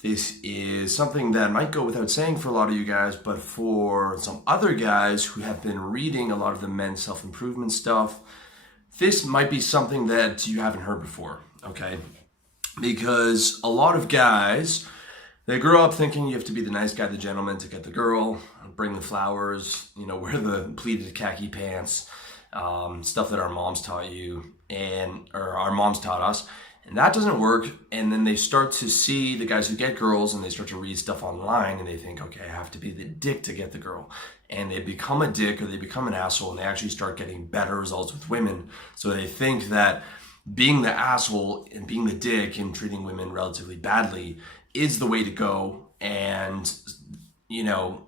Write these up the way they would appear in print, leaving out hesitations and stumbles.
This is something that might go without saying for a lot of you guys, but for some other guys who have been reading a lot of the men's self-improvement stuff, this might be something that you haven't heard before, okay? Because a lot of guys, they grow up thinking you have to be the nice guy, the gentleman to get the girl, bring the flowers, wear the pleated khaki pants, stuff that our moms taught you, or our moms taught us. And that doesn't work. And then they start to see the guys who get girls and they start to read stuff online and they think, okay, I have to be the dick to get the girl. And they become a dick or they become an asshole and they actually start getting better results with women. So they think that being the asshole and being the dick and treating women relatively badly is the way to go. And,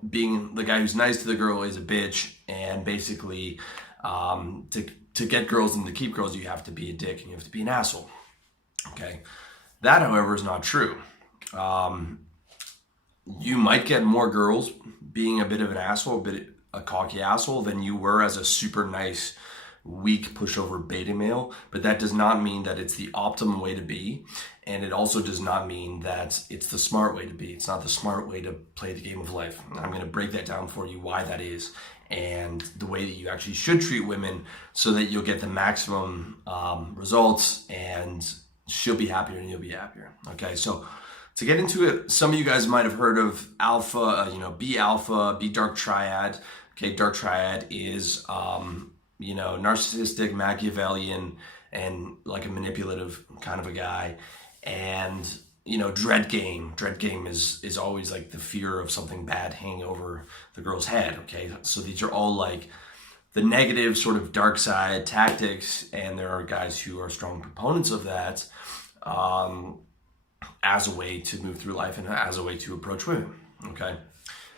being the guy who's nice to the girl is a bitch. And basically, to get girls and to keep girls, you have to be a dick and you have to be an asshole. Okay, that, however, is not true. You might get more girls being a bit of an asshole, a cocky asshole, than you were as a super nice, weak, pushover beta male, but that does not mean that it's the optimum way to be, and it also does not mean that it's the smart way to be. It's not the smart way to play the game of life. I'm going to break that down for you, why that is, and the way that you actually should treat women so that you'll get the maximum results, and she'll be happier and you'll be happier. Okay, so to get into it, some of you guys might have heard of alpha, B dark triad. Okay, dark triad is, narcissistic, Machiavellian, and like a manipulative kind of a guy. And, dread game. Dread game is always like the fear of something bad hanging over the girl's head. Okay, so these are all like the negative sort of dark side tactics, and there are guys who are strong proponents of that as a way to move through life and as a way to approach women. Okay,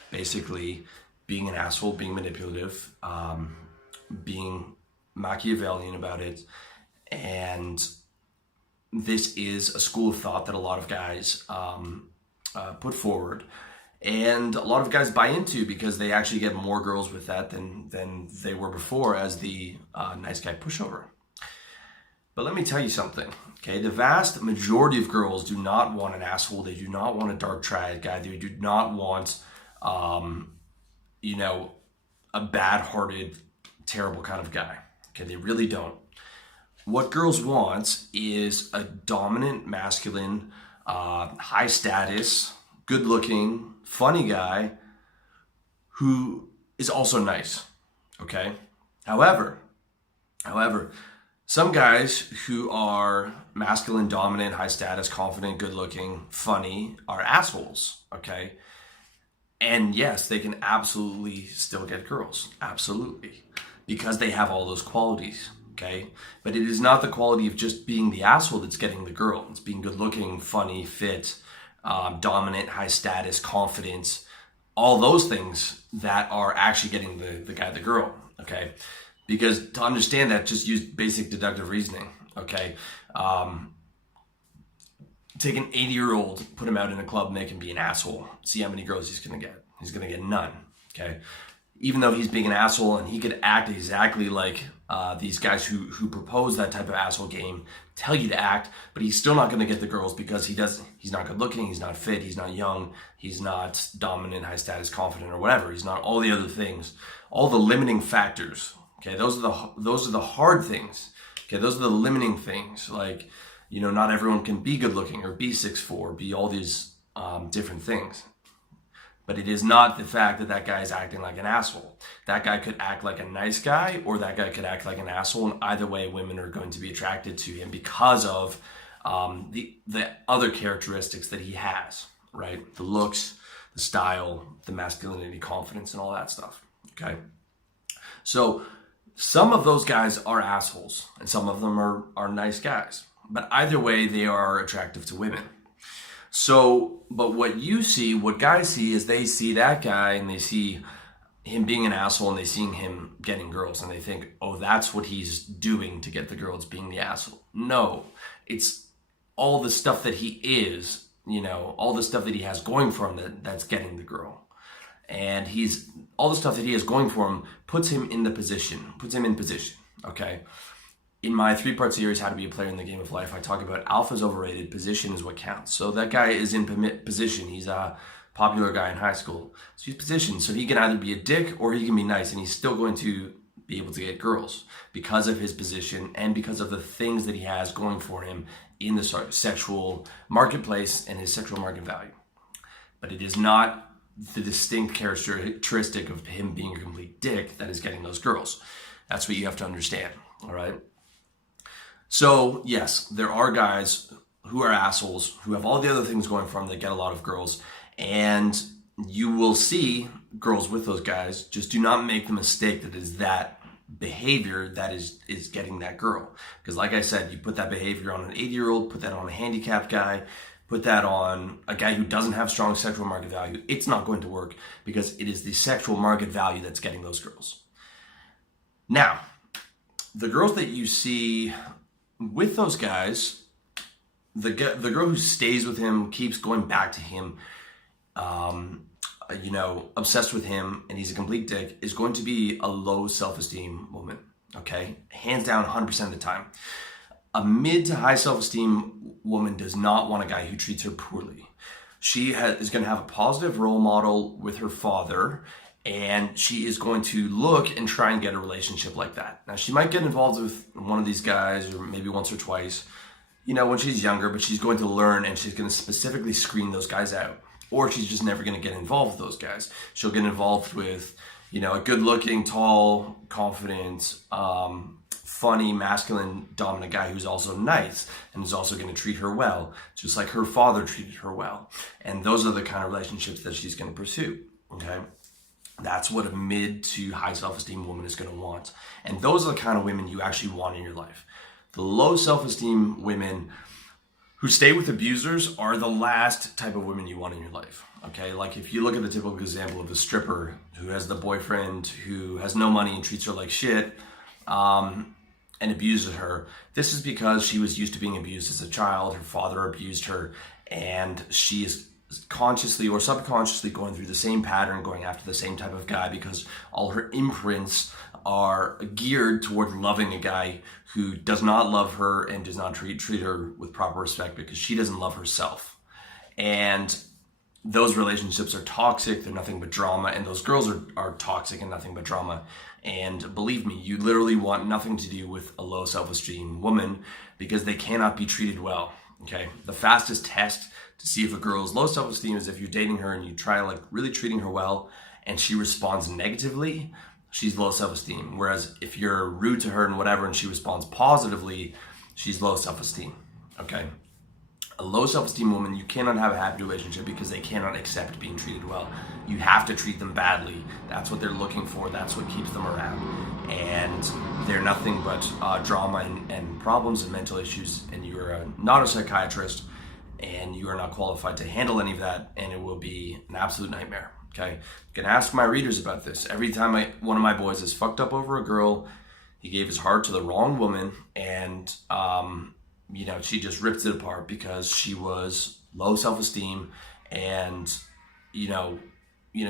basically being an asshole, being manipulative, being Machiavellian about it, and this is a school of thought that a lot of guys put forward. And a lot of guys buy into because they actually get more girls with that than they were before as the nice guy pushover. But let me tell you something, okay? The vast majority of girls do not want an asshole. They do not want a dark triad guy. They do not want, a bad-hearted, terrible kind of guy. Okay, they really don't. What girls want is a dominant, masculine, high status, good looking, funny guy who is also nice, okay? However, some guys who are masculine, dominant, high status, confident, good looking, funny are assholes, okay? And yes, they can absolutely still get girls, absolutely, because they have all those qualities, okay? But it is not the quality of just being the asshole that's getting the girl. It's being good looking, funny, fit, dominant, high status, confidence, all those things that are actually getting the guy the girl, okay? Because to understand that, just use basic deductive reasoning, okay? Take an 80-year-old, put him out in a club, make him be an asshole. See how many girls he's gonna get. He's gonna get none, okay? Even though he's being an asshole and he could act exactly like these guys who propose that type of asshole game tell you to act, but he's still not going to get the girls because he's not good looking, he's not fit, he's not young, he's not dominant, high status, confident, or whatever. He's not all the other things, all the limiting factors. Okay, those are the hard things. Okay, those are the limiting things. Like, not everyone can be good looking or be 6'4", be all these different things. But it is not the fact that guy is acting like an asshole. That guy could act like a nice guy, or that guy could act like an asshole, and either way, women are going to be attracted to him because of the other characteristics that he has, right? The looks, the style, the masculinity, confidence, and all that stuff, okay? So some of those guys are assholes, and some of them are nice guys. But either way, they are attractive to women. So, but what guys see is they see that guy and they see him being an asshole and they see him getting girls and they think, oh, that's what he's doing to get the girls, being the asshole. No, it's all the stuff that he is, all the stuff that he has going for him that's getting the girl. And all the stuff that he has going for him puts him in position, okay? in my 3-part series, How to Be a Player in the Game of Life, I talk about alpha's overrated, position is what counts. So that guy is in position. He's a popular guy in high school. So he's positioned. So he can either be a dick or he can be nice, and he's still going to be able to get girls because of his position and because of the things that he has going for him in the sexual marketplace and his sexual market value. But it is not the distinct characteristic of him being a complete dick that is getting those girls. That's what you have to understand, all right? So, yes, there are guys who are assholes, who have all the other things going for them that get a lot of girls, and you will see girls with those guys. Just do not make the mistake that is that behavior that is getting that girl. Because like I said, you put that behavior on an 80-year-old, put that on a handicapped guy, put that on a guy who doesn't have strong sexual market value, it's not going to work because it is the sexual market value that's getting those girls. Now, the girls that you see with those guys, the girl who stays with him, keeps going back to him, obsessed with him, and he's a complete dick, is going to be a low self-esteem woman, okay? Hands down, 100% of the time. A mid to high self-esteem woman does not want a guy who treats her poorly. She is going to have a positive role model with her father, and she is going to look and try and get a relationship like that. Now, she might get involved with one of these guys, or maybe once or twice, when she's younger, but she's going to learn, and she's going to specifically screen those guys out. Or she's just never going to get involved with those guys. She'll get involved with, a good-looking, tall, confident, funny, masculine, dominant guy who's also nice and is also going to treat her well, just like her father treated her well. And those are the kind of relationships that she's going to pursue, okay? That's what a mid to high self-esteem woman is going to want. And those are the kind of women you actually want in your life. The low self-esteem women who stay with abusers are the last type of women you want in your life, okay? Like if you look at the typical example of a stripper who has the boyfriend who has no money and treats her like shit, and abuses her, this is because she was used to being abused as a child, her father abused her, and she is consciously or subconsciously going through the same pattern, going after the same type of guy because all her imprints are geared toward loving a guy who does not love her and does not treat her with proper respect because she doesn't love herself. And those relationships are toxic, they're nothing but drama, and those girls are toxic and nothing but drama. And believe me, you literally want nothing to do with a low self-esteem woman because they cannot be treated well, okay? The fastest test to see if a girl is low self-esteem is if you're dating her and you try really treating her well and she responds negatively, she's low self-esteem. Whereas if you're rude to her and whatever and she responds positively, she's low self-esteem, okay? A low self-esteem woman, you cannot have a happy relationship because they cannot accept being treated well. You have to treat them badly. That's what they're looking for. That's what keeps them around. And they're nothing but drama and problems and mental issues. And you are not a psychiatrist, and you are not qualified to handle any of that. And it will be an absolute nightmare. Okay, you can ask my readers about this. Every time one of my boys is fucked up over a girl, he gave his heart to the wrong woman, and she just ripped it apart because she was low self-esteem and,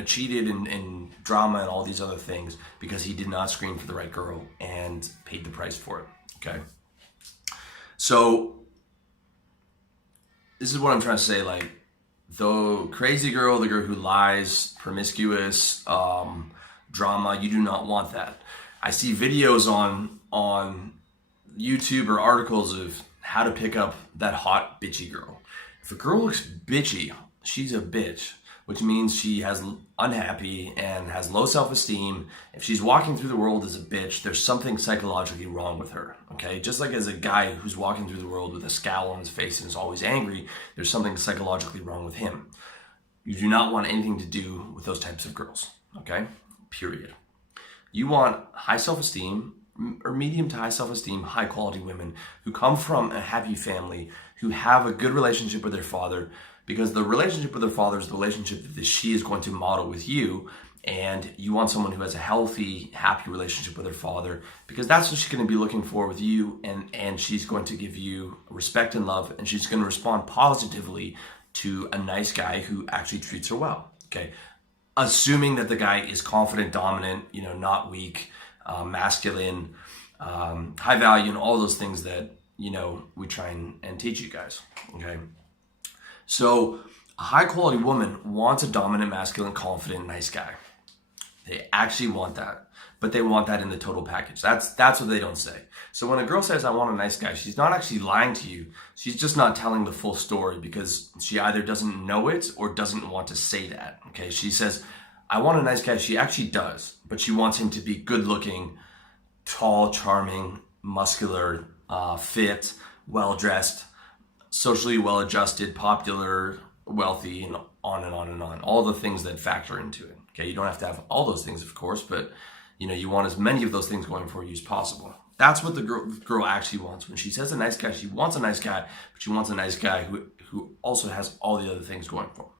cheated and drama and all these other things because he did not screen for the right girl and paid the price for it, okay? So this is what I'm trying to say, like, the crazy girl, the girl who lies, promiscuous, drama, you do not want that. I see videos on YouTube or articles of how to pick up that hot, bitchy girl. If a girl looks bitchy, she's a bitch, which means she has unhappy and has low self-esteem. If she's walking through the world as a bitch, there's something psychologically wrong with her, okay? Just like as a guy who's walking through the world with a scowl on his face and is always angry, there's something psychologically wrong with him. You do not want anything to do with those types of girls, okay? Period. You want high self-esteem, or medium to high self-esteem, high quality women who come from a happy family, who have a good relationship with their father, because the relationship with their father is the relationship that she is going to model with you, and you want someone who has a healthy, happy relationship with her father, because that's what she's going to be looking for with you, and she's going to give you respect and love, and she's going to respond positively to a nice guy who actually treats her well, okay? Assuming that the guy is confident, dominant, not weak, masculine, high value, and all those things that, we try and teach you guys. Okay. So a high quality woman wants a dominant, masculine, confident, nice guy. They actually want that, but they want that in the total package. That's what they don't say. So when a girl says, I want a nice guy, she's not actually lying to you. She's just not telling the full story because she either doesn't know it or doesn't want to say that. Okay. She says, I want a nice guy. She actually does, but she wants him to be good looking, tall, charming, muscular, fit, well dressed, socially well adjusted, popular, wealthy, and on and on and on. All the things that factor into it. Okay, you don't have to have all those things, of course, but you want as many of those things going for you as possible. That's what the girl actually wants. When she says a nice guy, she wants a nice guy, but she wants a nice guy who also has all the other things going for him.